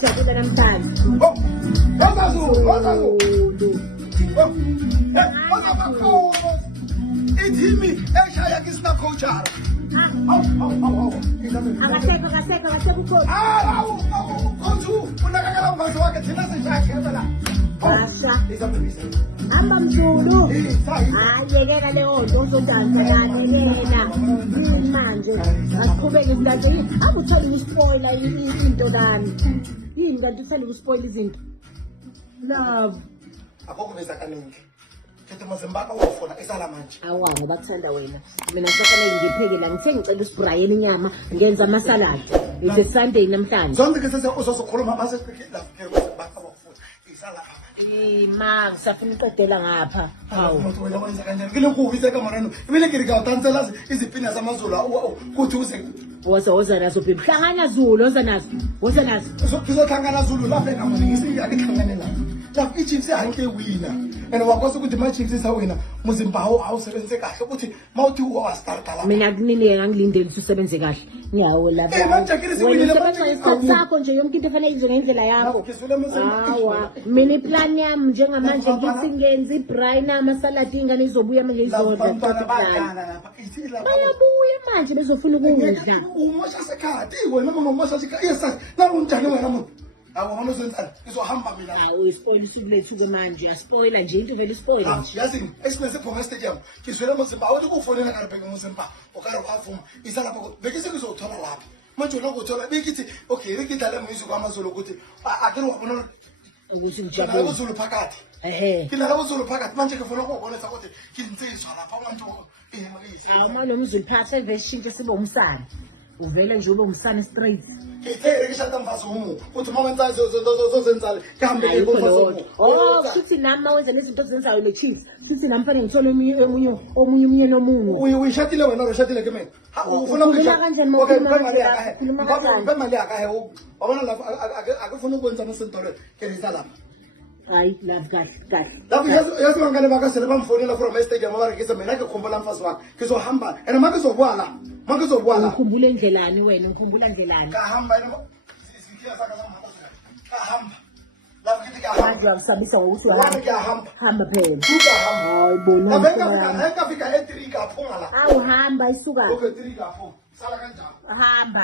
bajabule namhlanje. Oh, ithimi eshaya kisina coachara. Akasekho ukhozi. Kontu unakakala umfazi wakhe thina sishaya la. Basha. Hamba Mzulu. Yekela leyo nto uzodansa lalela. Manje asiqhubeke mntanje yini? Akutholi uspoiler into lami. Yini kanti uthanda ukuspoil izinto? Love. Akukho bezakaningi. Kethe mazembaka wofona esala manje. Awa ngoba kuthanda wena. Mina safanele ngiphekela ngithe ngicela usprayela inyama ngenza amasalad. It's Sunday namhlanje. Zonke ke sese uzokhuluma mase la baka wofona isala. Ma ngisafuna uqedela ngapha. Hawu. Umuntu wena wenza kanjani? Kile kuwise kamarano. Ibile ngirika utansela izipina zamazulu ukuthi uze woza nazo phela hlangana Zulu woza nazo sizohlangana Zulu lapha engamonisi yakihlangane la lapha iChiefs hanke wina and wakwazi ukuthi maChiefs isawina muzimbawo awusebenze kahle ukuthi mawuthi uwa starta la mina kunini ngangilindele ukuthi usebenze kahle ngiyawo lapha manje kile siwinile manje sakho nje yonke into efanele ize ngendlela yakho hawa mina iplan yami njengamanje ngisingenza ibrain amasalad ingane izobuya manje izodla bayabuya manje bezofuna ukudla umosha sekhati wena mama umosha sekhati yesa nalu unjani wena muntu awu mama uzenzani izohamba mina hawu ispoil usukulethu ke manje uyaspoila nje into vele ispoil nje yazi esinese phonga stadium kiswela muzimba awuthi kufonela karibheke muzimba okare wavuma isala phako beke sekuzothola lapha manje lokuthola bekithi okay bekidlala music kwamazulu ukuthi akere wabona ukuthi ngijabule ngijabule uzulu phakathi kila uzulu phakathi manje ngifuna ukubonisa ukuthi nginsizwa lapha abantu hawu lo mzulu phakathi veshintshe sibe umsana uvele nje ube umsana straight ngithere ngishada mfazi umu uthi mama ntazi zozenzala kambe ngomfazi futhi nami mawenza nezinto zenzayo lechiefs futhi nami fanele ngithole omunye nomunye uyishatile wena uyishatile ke mina ufuna ukhuluma kanjani ukhuluma imali yakahe wabona lapha akufuna ukwenza amasentolo kelisa lapha hayi love kahle lapho yazi bangane bakasele bamfonela from stadium abarekisa mina ke khumbula mfazi wakhe ngizohamba and manje ngizobwa la ukhumbula endlelani wena ukhumbula endlelani kahamba isikhiya saka kahamba lapho kithi kahamba uyasabisa ngokuthi hamba phela ukahamba hayi bona ngafika e3 kaphunga la awu hamba isuka okay 3 kaphunga sala kanjani hamba